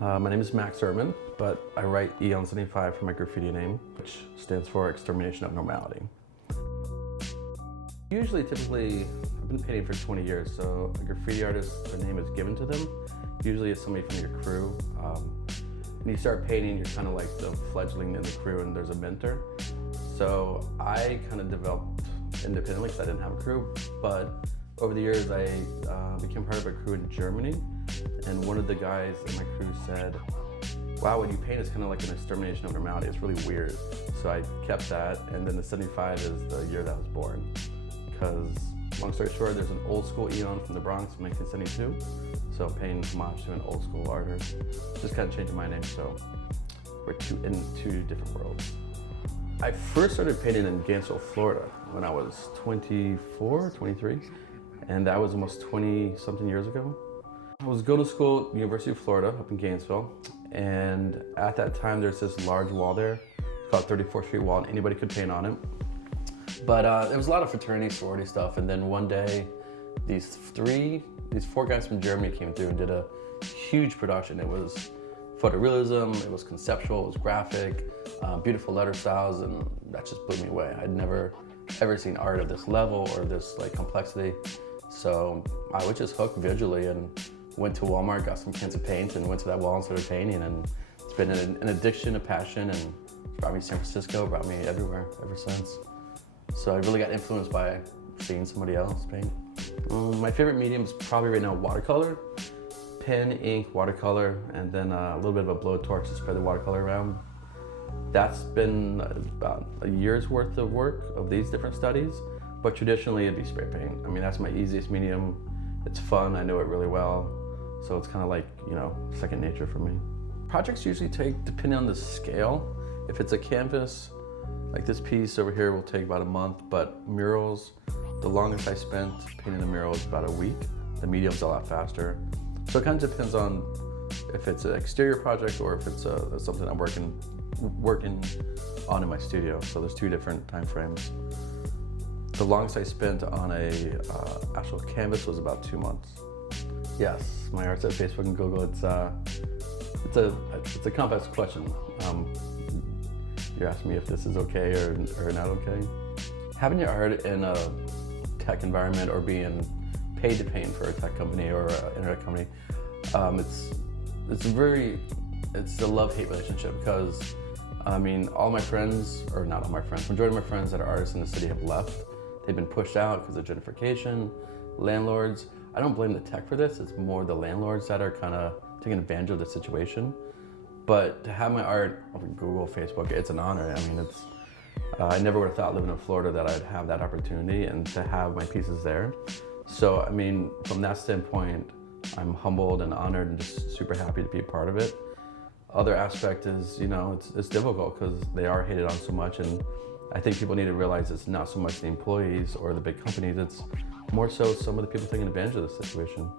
My name is Max Ehrman, but I write Eon75 for my graffiti name, which stands for Extermination of Normality. Typically, I've been painting for 20 years, so a graffiti artist, their name is given to them. Usually it's somebody from your crew. When you start painting, you're kind of like the fledgling in the crew and there's a mentor. So I kind of developed independently because I didn't have a crew, but over the years I became part of a crew in Germany, and one of the guys in my crew said, wow, when you paint it's kind of like an extermination of normality, it's really weird. So I kept that, and then the 75 is the year that I was born. Because, long story short, there's an old school Eon from the Bronx in 1972, so I'm paying homage to an old school artist. Just kind of changing my name, so we're in two different worlds. I first started painting in Gainesville, Florida when I was 24, 23, and that was almost 20-something years ago. I was going to school at University of Florida up in Gainesville, and at that time there's this large wall there called 34th Street Wall, and anybody could paint on it. But there was a lot of fraternity, sorority stuff, and then one day these four guys from Germany came through and did a huge production. It was photorealism, it was conceptual, it was graphic, beautiful letter styles, and that just blew me away. I'd never ever seen art of this level or this like complexity. So I was just hooked visually and went to Walmart, got some cans of paint, and went to that wall and started painting. And it's been an addiction, a passion, and it's brought me to San Francisco, brought me everywhere ever since. So I really got influenced by seeing somebody else paint. My favorite medium is probably right now watercolor. Pen, ink, watercolor, and then a little bit of a blowtorch to spread the watercolor around. That's been about a year's worth of work of these different studies, but traditionally it'd be spray paint. I mean, that's my easiest medium. It's fun, I know it really well, so it's kind of like, you know, second nature for me. Projects usually take, depending on the scale, if it's a canvas, like this piece over here will take about a month, but murals, the longest I spent painting a mural is about a week. The medium's a lot faster. So it kind of depends on if it's an exterior project or if it's something I'm working on in my studio. So there's two different time frames. The longest I spent on a actual canvas was about 2 months. Yes, my art's at Facebook and Google. It's a complex question. You're asking me if this is okay or not okay. Having your art in a tech environment or being paid to paint for a tech company or an internet company, it's a love-hate relationship, because I mean, all my friends, or not all my friends, majority of my friends that are artists in the city have left. They've been pushed out because of gentrification, landlords. I don't blame the tech for this, it's more the landlords that are kind of taking advantage of the situation. But to have my art on Google, Facebook, it's an honor. I mean, I never would have thought living in Florida that I'd have that opportunity and to have my pieces there. So, I mean, from that standpoint, I'm humbled and honored and just super happy to be a part of it. Other aspect is, you know, it's difficult because they are hated on so much, and I think people need to realize it's not so much the employees or the big companies, it's more so some of the people taking advantage of the situation.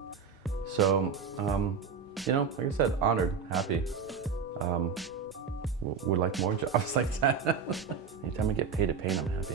So, you know, like I said, honored, happy. Would like more jobs like that. Anytime I get paid to paint, I'm happy.